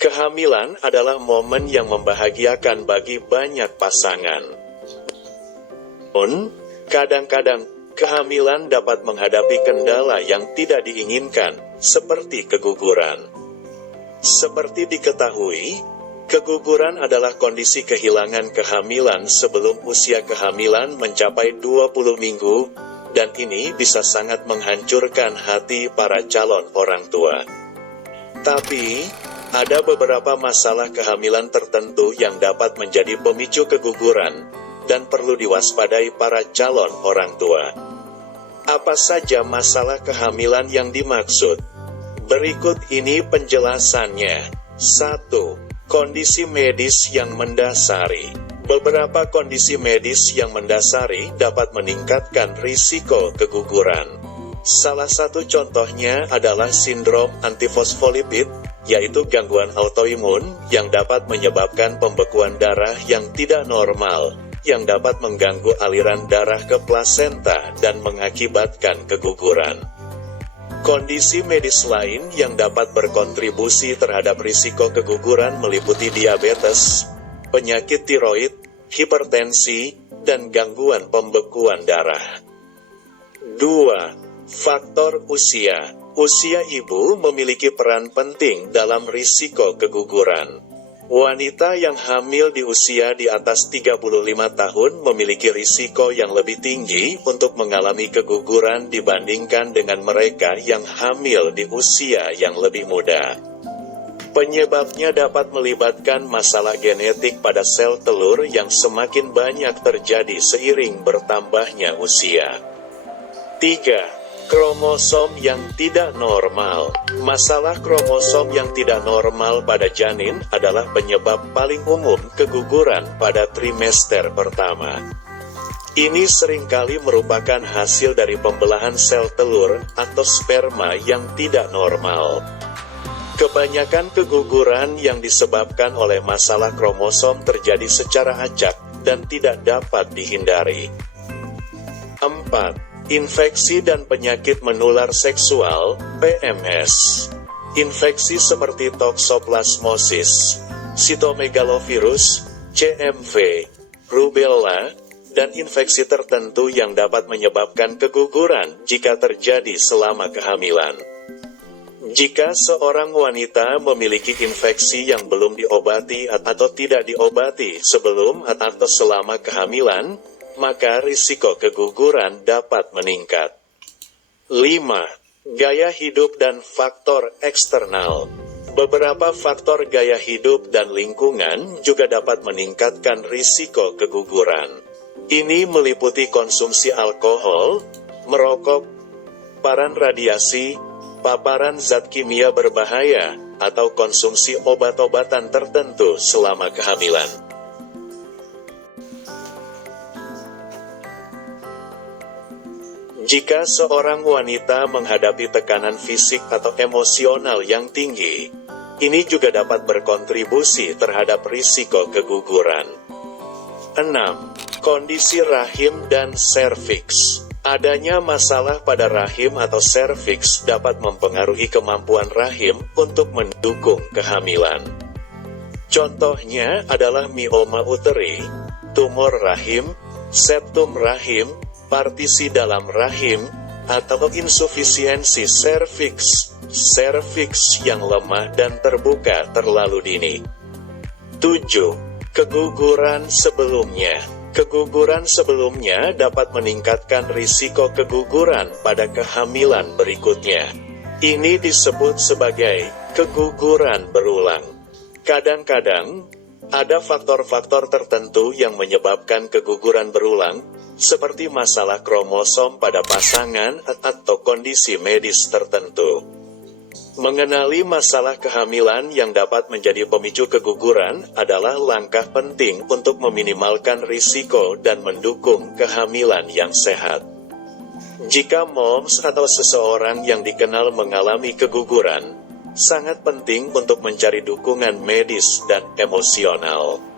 Kehamilan adalah momen yang membahagiakan bagi banyak pasangan. Namun, kadang-kadang, kehamilan dapat menghadapi kendala yang tidak diinginkan, seperti keguguran. Seperti diketahui, keguguran adalah kondisi kehilangan kehamilan sebelum usia kehamilan mencapai 20 minggu, dan ini bisa sangat menghancurkan hati para calon orang tua. Tapi, ada beberapa masalah kehamilan tertentu yang dapat menjadi pemicu keguguran, dan perlu diwaspadai para calon orang tua. Apa saja masalah kehamilan yang dimaksud? Berikut ini penjelasannya. 1. Kondisi medis yang mendasari. Beberapa kondisi medis yang mendasari dapat meningkatkan risiko keguguran. Salah satu contohnya adalah sindrom antifosfolipid, yaitu gangguan autoimun yang dapat menyebabkan pembekuan darah yang tidak normal, yang dapat mengganggu aliran darah ke plasenta dan mengakibatkan keguguran. Kondisi medis lain yang dapat berkontribusi terhadap risiko keguguran meliputi diabetes, penyakit tiroid, hipertensi, dan gangguan pembekuan darah. 2. Faktor usia. Usia ibu memiliki peran penting dalam risiko keguguran. Wanita yang hamil di usia di atas 35 tahun memiliki risiko yang lebih tinggi untuk mengalami keguguran dibandingkan dengan mereka yang hamil di usia yang lebih muda. Penyebabnya dapat melibatkan masalah genetik pada sel telur yang semakin banyak terjadi seiring bertambahnya usia. 3. Kromosom yang tidak normal. Masalah kromosom yang tidak normal pada janin adalah penyebab paling umum keguguran pada trimester pertama. Ini seringkali merupakan hasil dari pembelahan sel telur atau sperma yang tidak normal. Kebanyakan keguguran yang disebabkan oleh masalah kromosom terjadi secara acak dan tidak dapat dihindari. 4. Infeksi dan penyakit menular seksual, PMS. Infeksi seperti toxoplasmosis, cytomegalovirus, CMV, rubella, dan infeksi tertentu yang dapat menyebabkan keguguran jika terjadi selama kehamilan. Jika seorang wanita memiliki infeksi yang belum diobati atau tidak diobati sebelum atau selama kehamilan, maka risiko keguguran dapat meningkat. 5. Gaya hidup dan faktor eksternal. Beberapa faktor gaya hidup dan lingkungan juga dapat meningkatkan risiko keguguran. Ini meliputi konsumsi alkohol, merokok, paparan radiasi, paparan zat kimia berbahaya, atau konsumsi obat-obatan tertentu selama kehamilan. Jika seorang wanita menghadapi tekanan fisik atau emosional yang tinggi, ini juga dapat berkontribusi terhadap risiko keguguran. 6. Kondisi rahim dan serviks. Adanya masalah pada rahim atau serviks dapat mempengaruhi kemampuan rahim untuk mendukung kehamilan. Contohnya adalah mioma uteri, tumor rahim, septum rahim, partisi dalam rahim, atau insufisiensi serviks, serviks yang lemah dan terbuka terlalu dini. 7. Keguguran sebelumnya. Keguguran sebelumnya dapat meningkatkan risiko keguguran pada kehamilan berikutnya. Ini disebut sebagai keguguran berulang. Kadang-kadang, ada faktor-faktor tertentu yang menyebabkan keguguran berulang, seperti masalah kromosom pada pasangan atau kondisi medis tertentu. Mengenali masalah kehamilan yang dapat menjadi pemicu keguguran adalah langkah penting untuk meminimalkan risiko dan mendukung kehamilan yang sehat. Jika moms atau seseorang yang dikenal mengalami keguguran, sangat penting untuk mencari dukungan medis dan emosional.